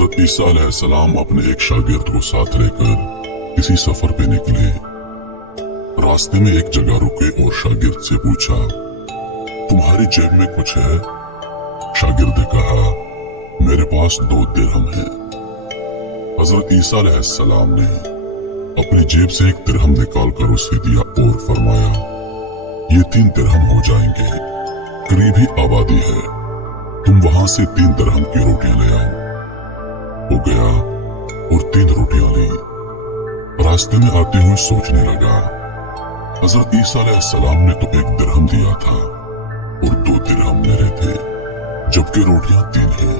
हजरत ईसा अलैहिस्सलाम अपने एक शागिर्द को साथ लेकर किसी सफर पे निकले। रास्ते में एक जगह रुके और शागिर्द से पूछा, तुम्हारी जेब में कुछ है? शागिर्द ने कहा, मेरे पास 2 दिरहम है। हजरत ईसा अलैहिस्सलाम ने अपनी जेब से 1 दिरहम निकालकर उसे दिया और फरमाया, ये 3 दिरहम हो जाएंगे, करीब ही आबादी है, तुम वहां से 3 दिरहम की रोटियां ले आओ। वो गया और 3 रोटियां ली। रास्ते में आते हुए सोचने लगा, हजरत ईसा अलैहिस्सलाम ने तो 1 दिरहम दिया था और 2 दिरहम मेरे थे, जबकि रोटियां 3 हैं।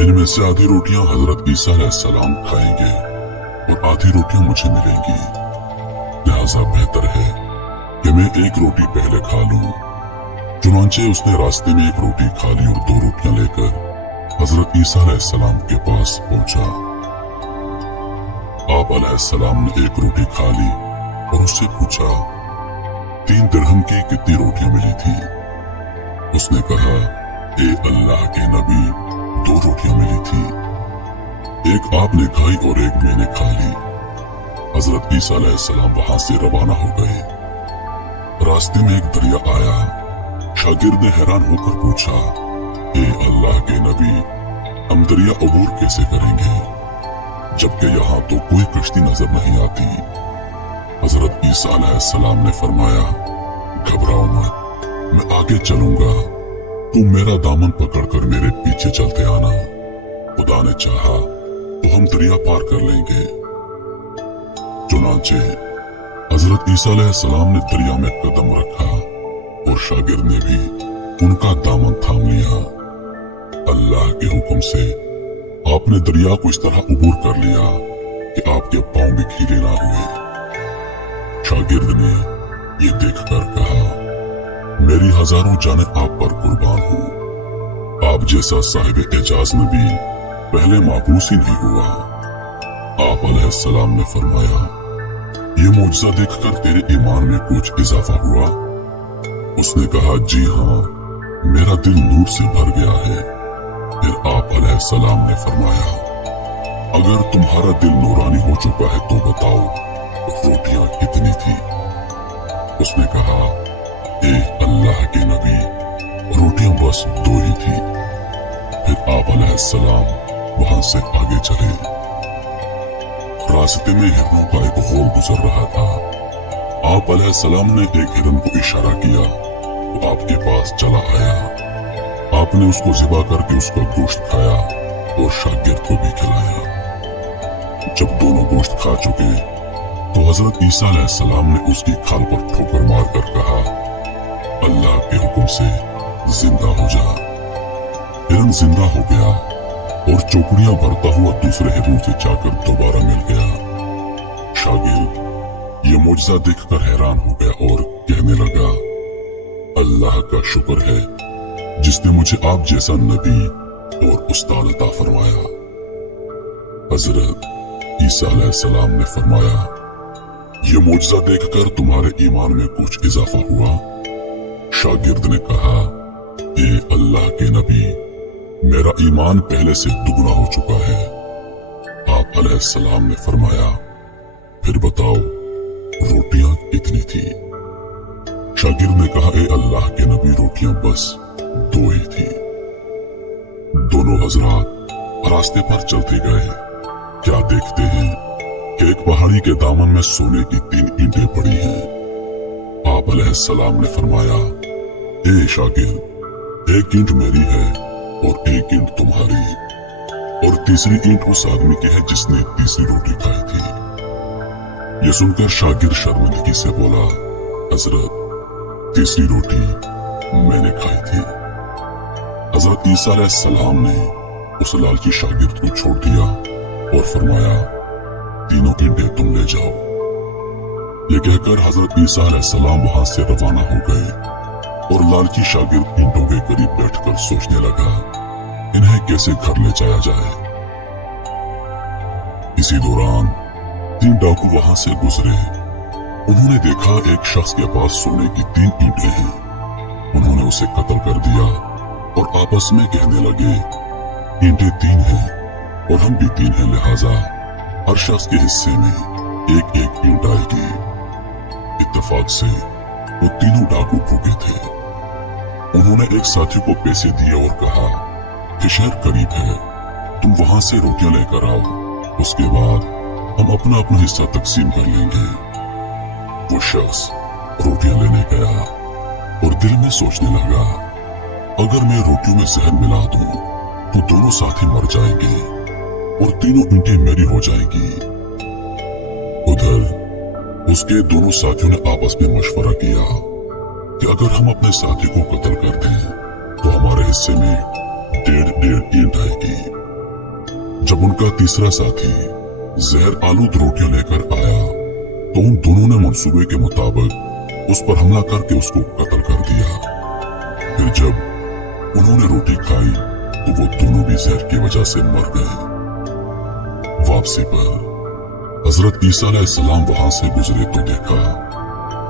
इनमें से आधी रोटियां हजरत ईसा अलैहिस्सलाम खाएंगे और आधी रोटियां मुझे मिलेंगी, लिहाजा बेहतर है कि मैं 1 रोटी पहले खा लूं। चुनांचे उसने रास्ते में 1 रोटी खा ली और 2 रोटियां लेकर हजरत ईसा अलैहिस्सलाम के पास पहुंचा। आप अलैहिस्सलाम ने 1 रोटी खा ली और उससे पूछा, 3 दिरहम की कितनी रोटियां मिली थी? उसने कहा, ए अल्लाह के नबी, 2 रोटियां मिली थी, एक आपने खाई और एक मैंने खा ली। हजरत ईसा अलैहिस्सलाम वहां से रवाना हो गए। रास्ते में एक दरिया आया। शागिर्द ने हैरान होकर पूछा, ए अल्लाह के नबी, हम दरिया अबूर कैसे करेंगे, जबकि यहाँ तो कोई कश्ती नजर नहीं आती? हजरत ईसा अलैहिस्सलाम ने फरमाया, घबराओ मत, मैं आगे चलूंगा, तुम मेरा दामन पकड़कर मेरे पीछे चलते आना, खुदा ने चाहा तो हम दरिया पार कर लेंगे। चुनांचे हजरत ईसा अलैहिस्सलाम ने दरिया में कदम रखा और शागिर्द ने भी उनका दामन थाम लिया। अल्लाह के हुक्म से आपने दरिया को इस तरह अबूर कर लिया कि आपके पांव भी गीले ना हुए। शागिर्द ने ये देखकर कहा, मेरी हजारों जानें आप पर कुर्बान हूं, आप जैसा साहिब एजाज नबी पहले माबूस ही नहीं हुआ। आप अलैहिस्सलाम ने फरमाया, ये मौजज़ा देखकर तेरे ईमान में कुछ इजाफा हुआ? उसने कहा, जी हाँ, मेरा दिल नूर से भर गया है। फिर आप अलैहिस्सलाम ने फरमाया, अगर तुम्हारा दिल नूरानी हो चुका है तो बताओ रोटियां कितनी थी? उसने कहा, ए अल्लाह के नबी, रोटियां बस 2 ही थी। फिर आप अलैहिस्सलाम वहां से आगे चले। रास्ते में हिरणों का एक होल गुजर रहा था। आप अलैहिस्सलाम ने एक हिरन को इशारा किया तो आपके पास चला आया। आपने उसको ज़िबा करके उसका गोश्त खाया और शागिर्द को भी खिलाया। जब दोनों गोश्त खा चुके तो हजरत ईसा अलैहिस्सलाम ने उसकी खाल पर ठोकर मारकर कहा, अल्लाह के हुक्म से जिंदा हो जा। हिरन जिंदा हो गया और चौकड़ियां भरता हुआ दूसरे हिरणों से जाकर दोबारा मिल गया। शागिर्द ये मौजज़ा देखकर हैरान हो गया और कहने लगा, अल्लाह का शुक्र है जिसने मुझे आप जैसा नबी और उस्ताद अता फरमाया। हजरत ईसा अलैहिस्सलाम ने फरमाया, ये मौजज़ा देखकर तुम्हारे ईमान में कुछ इजाफा हुआ? शागिर्द ने कहा, ए अल्लाह के नबी, मेरा ईमान पहले से दुगना हो चुका है। आप अलैहिस्सलाम ने फरमाया, फिर बताओ रोटियां कितनी थी? शागिर्द ने कहा, ए अल्लाह के नबी, रोटियां बस 2 ही थी। दोनों हजरात रास्ते पर चलते गए। क्या देखते हैं कि एक पहाड़ी के दामन में सोने की 3 ईंटें पड़ी हैं। आप अलैहिस्सलाम ने फरमाया, ए शागिर्द, 1 ईंट मेरी है और 1 ईंट तुम्हारी, और तीसरी ईंट उस आदमी की है जिसने तीसरी रोटी खाई थी। ये सुनकर शागिर्द शर्मिंदगी से बोला, हजरत, तीसरी रोटी मैंने खाई थी। हजरत ईसा अलैहिस्सलाम ने उस लालची शागिर्द को छोड़ दिया और फरमाया, तीनों ईंटें तुम ले जाओ। ये कहकर हजरत ईसा अलैहिस्सलाम वहां से रवाना हो गए और लालची शागिर्द ईंटों के करीब बैठकर सोचने लगा, इन्हें कैसे घर ले जाया जाए। इसी दौरान 3 डाकू वहां से गुजरे। उन्होंने देखा एक शख्स के पास सोने की 3 ईंटें हैं। उन्होंने उसे कत्ल कर दिया और आपस में कहने लगे, ईंटें 3 हैं और हम भी 3 हैं, लिहाजा हर शख्स के हिस्से में एक एक ईंट आएगी। इत्तेफाक से वो तीनों डाकू भूखे थे। उन्होंने एक साथी को पैसे दिए और कहा कि शहर करीब है, तुम वहां से रोटियां लेकर आओ, उसके बाद हम अपना अपना हिस्सा तकसीम कर लेंगे। वो शख्स रोटियां लेने गया और दिल में सोचने लगा, अगर मैं रोटियों में जहर मिला दूं तो दोनों साथी मर जाएंगे और तीनों ईंटें मेरी हो जाएंगी। उधर उसके दोनों साथियों ने आपस में मशवरा किया कि अगर हम अपने साथी को कत्ल कर दें तो हमारे हिस्से में 1.5 ईंट आएगी। जब उनका तीसरा साथी जहर आलूद रोटियां लेकर आया तो उन दोनों ने मंसूबे के मुताबिक उस पर हमला करके उसको कत्ल कर दिया। फिर जब उन्होंने रोटी खाई तो वो दोनों भी जहर की वजह से मर गए। वापसी पर हजरत ईसा अलैहिस्सलाम वहां से गुजरे तो देखा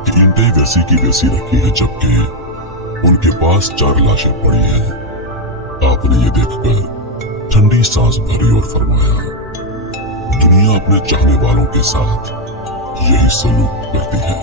कि ईंटें वैसी की वैसी रखी है, जबकि उनके पास 4 लाशें पड़ी हैं। आपने ये देखकर ठंडी सांस भरी और फरमाया, दुनिया अपने चाहने वालों के साथ यही सलूक करती है।